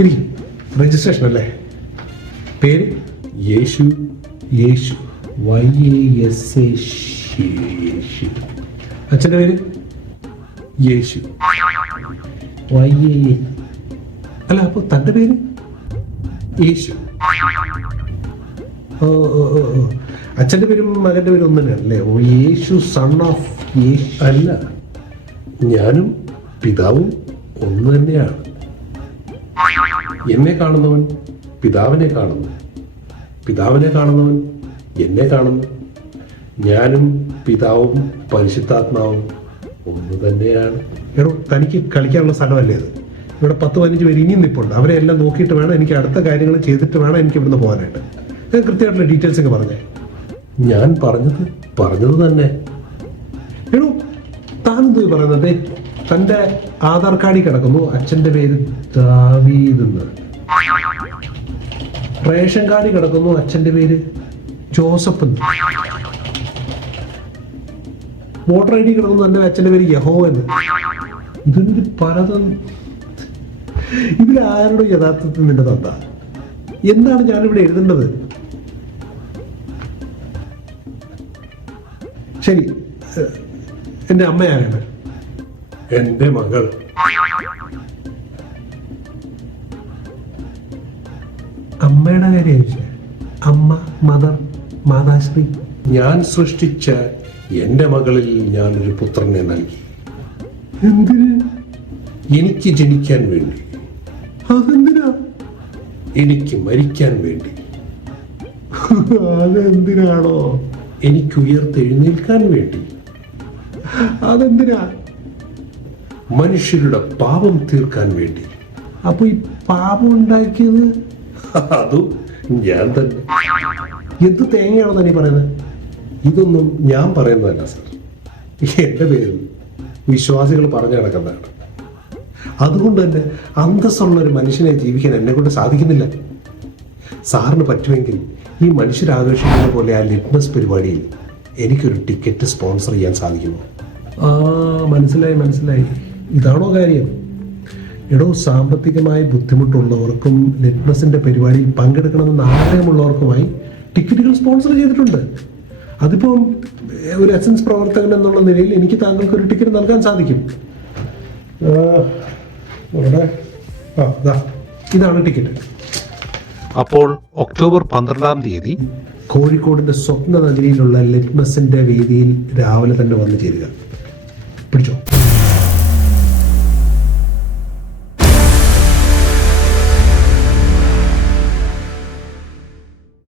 Registration അല്ലേ? പേര്? Yesu Yesu. Y A S A Yesu അച്ഛന്റെ പേര്? യേശു. വൈ എ അല്ല അപ്പോൾ തന്റെ പേര്? യേശു. ഓ ഓ ഓ. അച്ഛന്റെ പേരും മകന്റെ പേരും ഒന്നും അല്ലേ? ഓ യേശു സൺ ഓഫ് യേശു. അല്ല ഞാനും പിതാവും ഒന്ന് തന്നെയാണ്. എന്നെ കാണുന്നവൻ പിതാവിനെ കാണുന്നു. പിതാവിനെ കാണുന്നവൻ എന്നെ കാണുന്നു. ഞാനും പിതാവും പരിശുദ്ധാത്മാവും ഒന്ന് തന്നെയാണ്. എടോ തനിക്ക് കളിക്കാനുള്ള സ്ഥലമല്ലേ അത്? ഇവിടെ പത്ത് പതിനഞ്ച് പേര് ഇനിയും നിൽപ്പുണ്ട് അവരെ എല്ലാം നോക്കിയിട്ട് വേണം എനിക്ക് അടുത്ത കാര്യങ്ങൾ ചെയ്തിട്ട് വേണം എനിക്ക് ഇവിടുന്ന് പോകാനായിട്ട്. ഞാൻ കൃത്യമായിട്ടുള്ള ഡീറ്റെയിൽസ് ഒക്കെ പറഞ്ഞേ. ഞാൻ പറഞ്ഞത് പറഞ്ഞത് തന്നെ. എടോ താനെന്തോ പറയുന്നത്? തന്റെ ആധാർ കാർഡിൽ കിടക്കുന്നു. അച്ഛന്റെ പേര് ദാവീദ് എന്ന് റേഷൻ കാർഡിൽ കിടക്കുന്നു. അച്ഛന്റെ പേര് ജോസഫ് എന്ന് വോട്ടർ ഐ ഡി കിടക്കുന്നു. തന്റെ അച്ഛന്റെ പേര് യഹോ എന്ന് ഇതിന്റെ പലതും ഇതിലാരുടെ യഥാർത്ഥത്തിൽ നിന്റെ തന്ത? എന്താണ് ഞാനിവിടെ എഴുതേണ്ടത്? ശരി. എന്റെ എന്റെ എന്റെ മകൾ. അമ്മയുടെ കാര്യം അമ്മ മദർ മാതാശ്രീ. ഞാൻ സൃഷ്ടിച്ച എന്റെ മകളിൽ ഞാൻ ഒരു പുത്രനെ നൽകി. എന്തിന്? എനിക്ക് ജനിക്കാൻ വേണ്ടി. അതെന്തിനാ? എനിക്ക് മരിക്കാൻ വേണ്ടി. അതെന്തിനാണോ? എനിക്ക് ഉയർത്തെഴുന്നേൽക്കാൻ വേണ്ടി. അതെന്തിനാ? മനുഷ്യരുടെ പാപം തീർക്കാൻ വേണ്ടി. അപ്പൊ ഈ പാപം ഉണ്ടാക്കിയത്? അതും ഞാൻ തന്നെ. എന്ത് തേങ്ങയാണോ തന്നെ പറയുന്നത്? ഇതൊന്നും ഞാൻ പറയുന്നതല്ല സർ. എന്റെ പേരിൽ വിശ്വാസികൾ പറഞ്ഞു കിടക്കുന്നതാണ് അതുകൊണ്ട് തന്നെ അന്തസ്സുള്ള ഒരു മനുഷ്യനെ ജീവിക്കാൻ എന്നെ കൊണ്ട് സാധിക്കുന്നില്ല. സാറിന് പറ്റുമെങ്കിൽ ഈ മനുഷ്യരാഘോഷിക്കുന്ന പോലെ ആ ലിറ്റ്മസ് പരിപാടിയിൽ എനിക്കൊരു ടിക്കറ്റ് സ്പോൺസർ ചെയ്യാൻ സാധിക്കുമോ? ആ മനസ്സിലായി മനസ്സിലായി. ഇതാണോ കാര്യം? എടോ സാമ്പത്തികമായി ബുദ്ധിമുട്ടുള്ളവർക്കും ലിറ്റ്മസിന്റെ പരിപാടിയിൽ പങ്കെടുക്കണമെന്ന് ആഗ്രഹമുള്ളവർക്കുമായി ടിക്കറ്റുകൾ സ്പോൺസർ ചെയ്തിട്ടുണ്ട്. അതിപ്പം ഒരു എസൻസ് പ്രവർത്തകൻ എന്നുള്ള നിലയിൽ എനിക്ക് താങ്കൾക്ക് ഒരു ടിക്കറ്റ് നൽകാൻ സാധിക്കും. ഇതാണ് ടിക്കറ്റ്. അപ്പോൾ ഒക്ടോബർ പന്ത്രണ്ടാം തീയതി കോഴിക്കോടിന്റെ സ്വപ്ന നഗരിയിലുള്ള ലിറ്റ്മസിന്റെ വേദിയിൽ രാവിലെ തന്നെ വന്നു ചേരുക. പിടിച്ചോ?